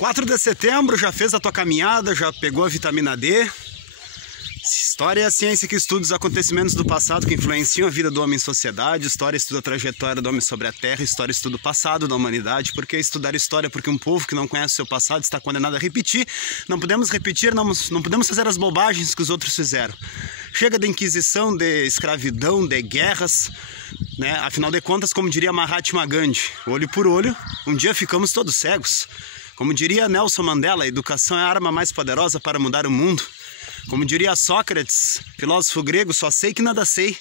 4 de setembro, já fez a tua caminhada, já pegou a vitamina D. História é a ciência que estuda os acontecimentos do passado que influenciam a vida do homem em sociedade. História estuda a trajetória do homem sobre a terra. História estuda o passado da humanidade. Por que estudar história? Porque um povo que não conhece o seu passado está condenado a repetir. Não podemos repetir, não podemos fazer as bobagens que os outros fizeram. Chega de inquisição, de escravidão, de guerras, né? Afinal de contas, como diria Mahatma Gandhi, olho por olho, um dia ficamos todos cegos. Como diria Nelson Mandela, a educação é a arma mais poderosa para mudar o mundo. Como diria Sócrates, filósofo grego, só sei que nada sei.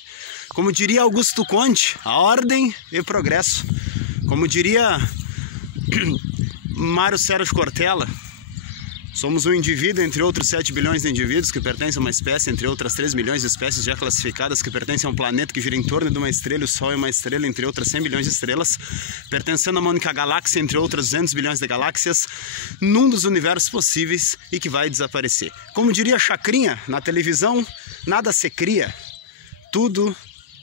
Como diria Augusto Conte, a ordem e o progresso. Como diria Mário Sérgio Cortella, somos um indivíduo entre outros 7 bilhões de indivíduos que pertencem a uma espécie, entre outras 3 milhões de espécies já classificadas que pertencem a um planeta que gira em torno de uma estrela, o Sol é uma estrela, entre outras 100 bilhões de estrelas, pertencendo a uma única galáxia, entre outras 200 bilhões de galáxias, num dos universos possíveis e que vai desaparecer. Como diria Chacrinha na televisão, nada se cria, tudo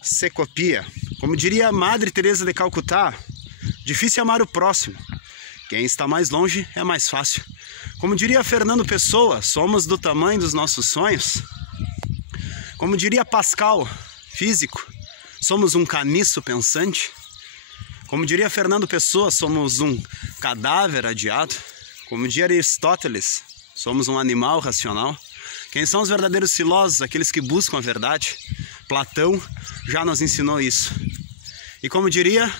se copia. Como diria Madre Teresa de Calcutá, difícil amar o próximo. Quem está mais longe é mais fácil. Como diria Fernando Pessoa, somos do tamanho dos nossos sonhos. Como diria Pascal, físico, somos um caniço pensante. Como diria Fernando Pessoa, somos um cadáver adiado. Como diria Aristóteles, somos um animal racional. Quem são os verdadeiros filósofos? Aqueles que buscam a verdade. Platão já nos ensinou isso. E como diria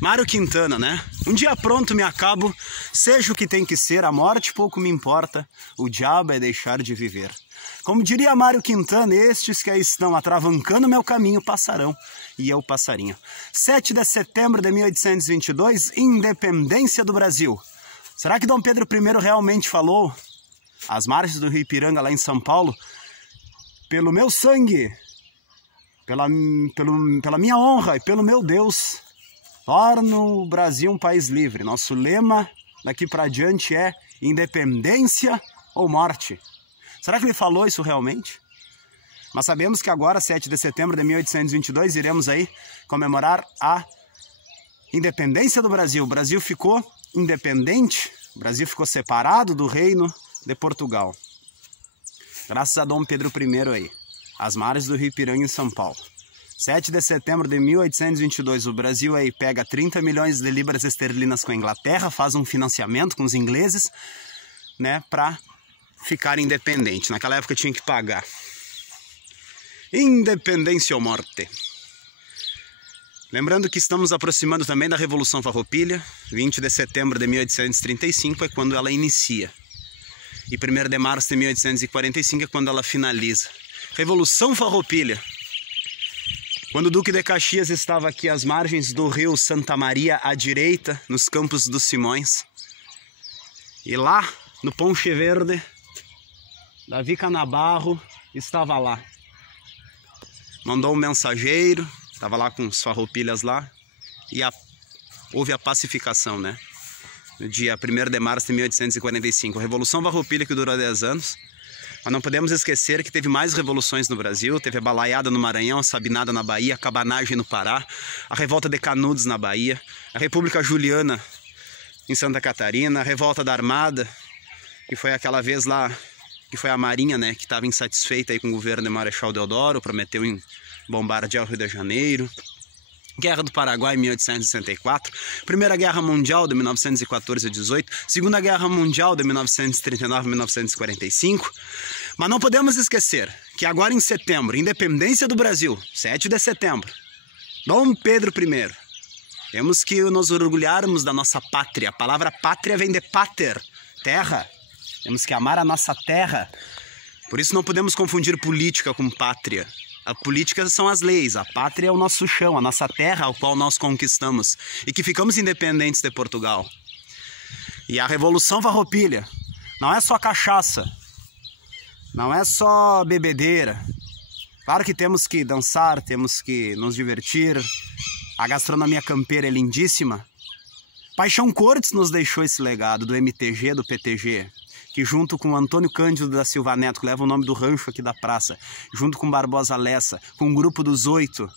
Mário Quintana, né? Um dia pronto me acabo, seja o que tem que ser, a morte pouco me importa, o diabo é deixar de viver. Como diria Mário Quintana, estes que aí estão atravancando meu caminho passarão, e eu passarinho. 7 de setembro de 1822, independência do Brasil. Será que Dom Pedro I realmente falou, às margens do Rio Ipiranga, lá em São Paulo, pelo meu sangue, pela minha honra e pelo meu Deus, torno o Brasil um país livre. Nosso lema daqui para diante é independência ou morte. Será que ele falou isso realmente? Mas sabemos que agora, 7 de setembro de 1822, iremos aí comemorar a independência do Brasil. O Brasil ficou independente, o Brasil ficou separado do reino de Portugal. Graças a Dom Pedro I aí, às margens do Rio Ipiranga em São Paulo. 7 de setembro de 1822, o Brasil aí pega 30 milhões de libras esterlinas com a Inglaterra, faz um financiamento com os ingleses, né, para ficar independente. Naquela época tinha que pagar. Independência ou morte. Lembrando que estamos aproximando também da Revolução Farroupilha. 20 de setembro de 1835 é quando ela inicia. E 1º de março de 1845 é quando ela finaliza. Revolução Farroupilha. Quando o Duque de Caxias estava aqui às margens do rio Santa Maria, à direita, nos Campos dos Simões, e lá, no Ponche Verde, Davi Canabarro estava lá. Mandou um mensageiro, estava lá com os farroupilhas lá, e houve a pacificação, né? No dia 1º de março de 1845. A Revolução Farroupilha, que durou 10 anos. Mas não podemos esquecer que teve mais revoluções no Brasil, teve a Balaiada no Maranhão, a Sabinada na Bahia, a Cabanagem no Pará, a Revolta de Canudos na Bahia, a República Juliana em Santa Catarina, a Revolta da Armada, que foi aquela vez lá, que foi a Marinha, né, que estava insatisfeita aí com o governo de Marechal Deodoro, prometeu bombardear o Rio de Janeiro. Guerra do Paraguai em 1864, Primeira Guerra Mundial de 1914 a 18, Segunda Guerra Mundial de 1939 a 1945. Mas não podemos esquecer que agora em setembro, independência do Brasil, 7 de setembro, Dom Pedro I, temos que nos orgulharmos da nossa pátria. A palavra pátria vem de pater, terra. Temos que amar a nossa terra. Por isso não podemos confundir política com pátria. A política são as leis, a pátria é o nosso chão, a nossa terra, ao qual nós conquistamos e que ficamos independentes de Portugal. E a Revolução Farroupilha não é só cachaça, não é só bebedeira. Claro que temos que dançar, temos que nos divertir, a gastronomia campeira é lindíssima. Paixão Cortes nos deixou esse legado do MTG, do PTG. Que junto com Antônio Cândido da Silva Neto, que leva o nome do rancho aqui da praça, junto com Barbosa Lessa, com o grupo dos 8,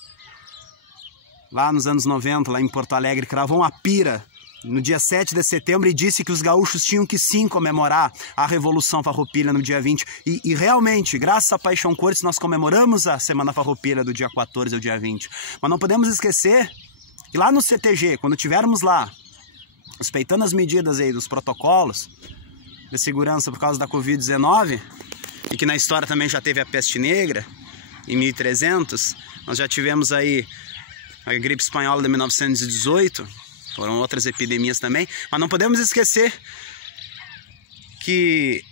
lá nos anos 90, lá em Porto Alegre, cravou uma pira no dia 7 de setembro e disse que os gaúchos tinham que sim comemorar a Revolução Farroupilha no dia 20. E realmente, graças a Paixão Cortes, nós comemoramos a Semana Farroupilha do dia 14 ao dia 20. Mas não podemos esquecer que lá no CTG, quando estivermos lá, respeitando as medidas aí dos protocolos de segurança por causa da Covid-19, e que na história também já teve a peste negra, em 1300, nós já tivemos aí a gripe espanhola de 1918, foram outras epidemias também, mas não podemos esquecer que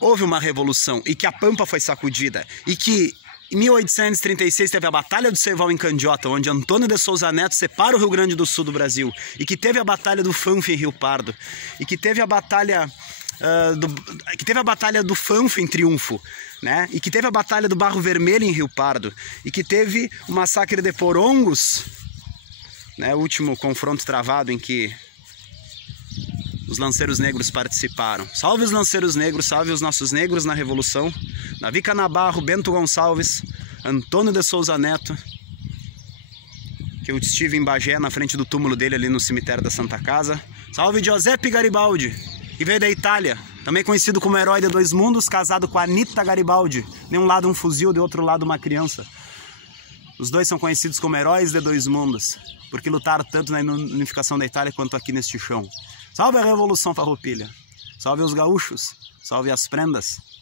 houve uma revolução e que a Pampa foi sacudida e que em 1836 teve a Batalha do Ceval em Candiota, onde Antônio de Souza Neto separa o Rio Grande do Sul do Brasil, e que teve a Batalha do Fanfo em Rio Pardo, e que teve a Batalha do Fanfo em Triunfo, né? E que teve a Batalha do Barro Vermelho em Rio Pardo, e que teve o massacre de Porongos, né? O último confronto travado em que os lanceiros negros participaram. Salve os lanceiros negros, salve os nossos negros na Revolução. Davi Canabarro, Bento Gonçalves, Antônio de Souza Neto, que eu estive em Bagé, na frente do túmulo dele ali no cemitério da Santa Casa. Salve Giuseppe Garibaldi, que veio da Itália, também conhecido como Herói de Dois Mundos, casado com Anita Garibaldi. De um lado um fuzil, de outro lado uma criança. Os dois são conhecidos como Heróis de Dois Mundos, porque lutaram tanto na unificação da Itália quanto aqui neste chão. Salve a Revolução Farroupilha, salve os gaúchos, salve as prendas.